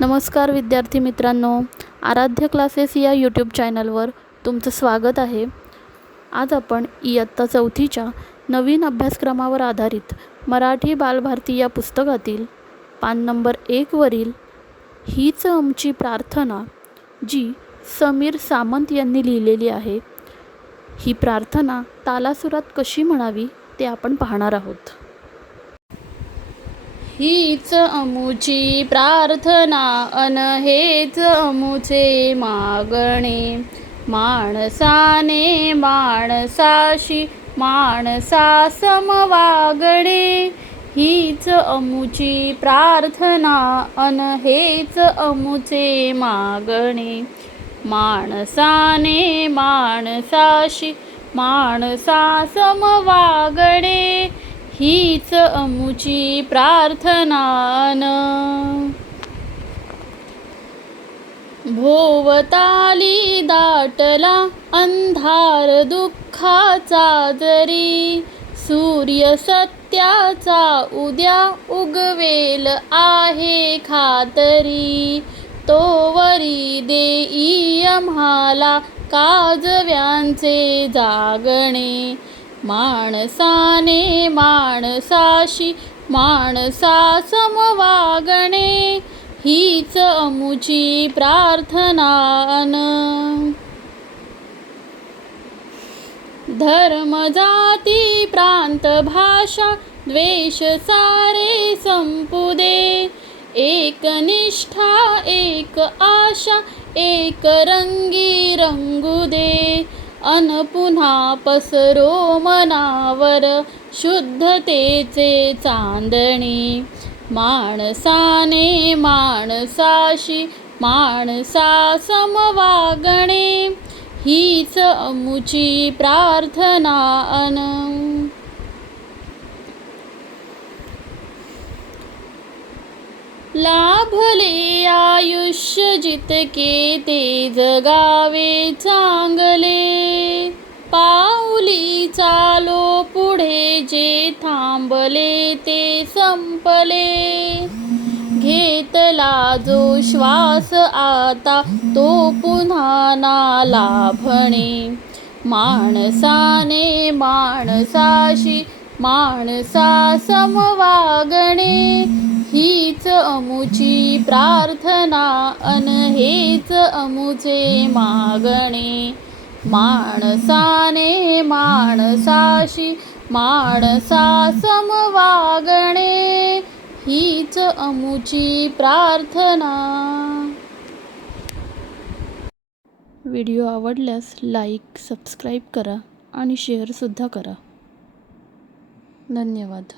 नमस्कार विद्यार्थी मित्रांनो, आराध्य क्लासेस या यूट्यूब चॅनलवर तुमचं स्वागत आहे। आज आपण इयत्ता 4थीच्या नवीन अभ्यासक्रमावर आधारित मराठी बालभारती या पुस्तकातील पान नंबर 1 वरील हीच आमची प्रार्थना जी समीर सामंत यांनी लिहिलेली आहे, ही प्रार्थना तालासुरात कशी म्हणावी ते आपण पाहणार आहोत। हीच अमुची प्रार्थना अन हेच अमुचे मागणे, माणसाने माणसाशी माणसा समवागणे। हीच अमुची प्रार्थना अन हेच अमुचे मागणे, माणसाने माणसाशी माणसा समवागणे। हीच अमुची प्रार्थना अन भोवताली दाटला अंधार दुःखाचा जरी, सूर्य सत्याचा उद्या उगवेल आहे खातरी। तोवरी देई आम्हाला काजव्यांचे जागणे, माणसाने माणसाशी माणसा समवागणे। हीच अमुची प्रार्थना अन धर्म जाती प्रांत भाषा द्वेष सारे संपू दे, एक निष्ठा एक आशा एक रंगी रंगू दे। अन पुन्हा पसरो मनावर शुद्धतेचे चांदणे, माणसाने माणसाशी माणसा समवागणे। हीच अमुची प्रार्थना अन लाभले आयुष्य जितके ते जगावे चांगले, पाऊली चालो पुढे जे थांबले ते संपले। घेतला जो श्वास आता तो पुन्हा ना लाभणे, माणसाने माणसाशी माणसा समवागणे। हीच अमुची प्रार्थना अन हेच अमुचे मागणे, माणसाने माणसाशी माणसा समवागणे। हीच अमुची प्रार्थना। व्हिडिओ आवडल्यास लाईक, सबस्क्राईब करा आणि शेअरसुद्धा करा। धन्यवाद।